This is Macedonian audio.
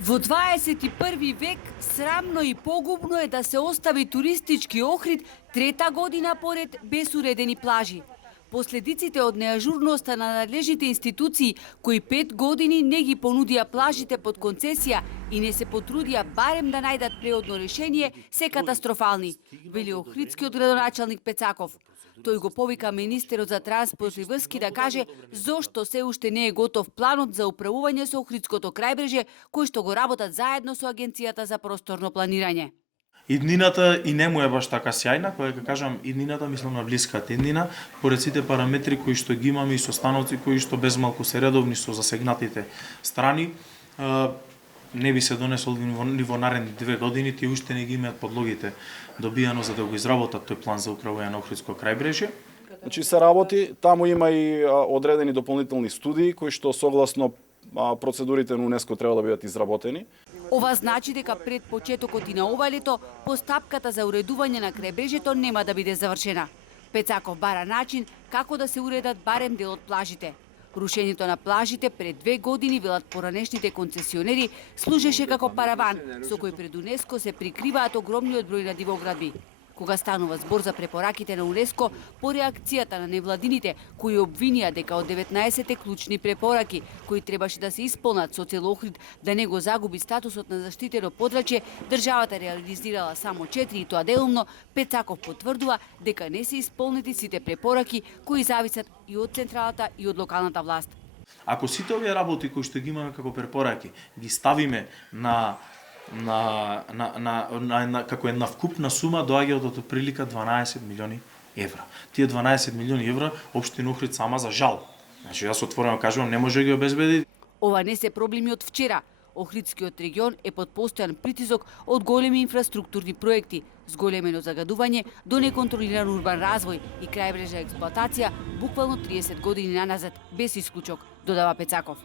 Во 21 век срамно и погубно е да се остави туристички Охрид трета година поред без уредени плажи. Последиците од неажурноста на надлежните институции, кои 5 години не ги понудија плажите под концесија и не се потрудија барем да најдат преодно решение, се катастрофални, вели охридскиот градоначалник Пецаков. Тој го повика министерот за транспорт и врски да каже зошто се уште не е готов планот за управување со Охридското крајбрежје, кој што го работат заедно со Агенцијата за просторно планирање. Иднината и не му е баш така сјајна, кога ќе кажам иднината, мислам на блиската иднина, поред сите параметри кои што ги имаме и состановци кои што без малку се редовни со засегнатите страни, не би се донесол ни во наредни 2 години, тие уште не ги имаат подлогите добијано за да го изработат тој план за управување на Охридско крајбрежје. Значи се работи, таму има и одредени дополнителни студии кои што согласно процедурите на УНЕСКО треба да бидат изработени. Ова значи дека пред почетокот и на ова лето постапката за уредување на крајбрежјето нема да биде завршена. Пецаков бара начин како да се уредат барем дел од плажите. Рушењето на плажите пред 2 години, велат поранешните концесионери, служеше како параван со кој пред УНЕСКО се прикриваат огромниот број на дивоградби. Кога станува збор за препораките на УНЕСКО по реакцијата на невладините кои обвинија дека од 19 клучни препораки кои требаше да се исполнат со цел Охрид да не го загуби статусот на заштитено подрачје, државата реализирала само 4 и тоа делумно, Пецаков потврдува дека не се исполнети сите препораки кои зависат и од централата и од локалната власт. Ако сите овие работи кои што ги имаме како препораки ги ставиме како една вкупна сума, доаѓаат од прилика 12 милиони евра. Тие 12 милиони евра општина Охрид сама за жал. Значи јас отворено кажувам, не може да ги обезбеди. Ова не се проблеми од вчера. Охридскиот регион е под постојан притисок од големи инфраструктурни проекти, зголемено загадување до неконтролиран урбан развој и крајбрежна експлоатација буквално 30 години наназад без исклучок, додава Пецаков.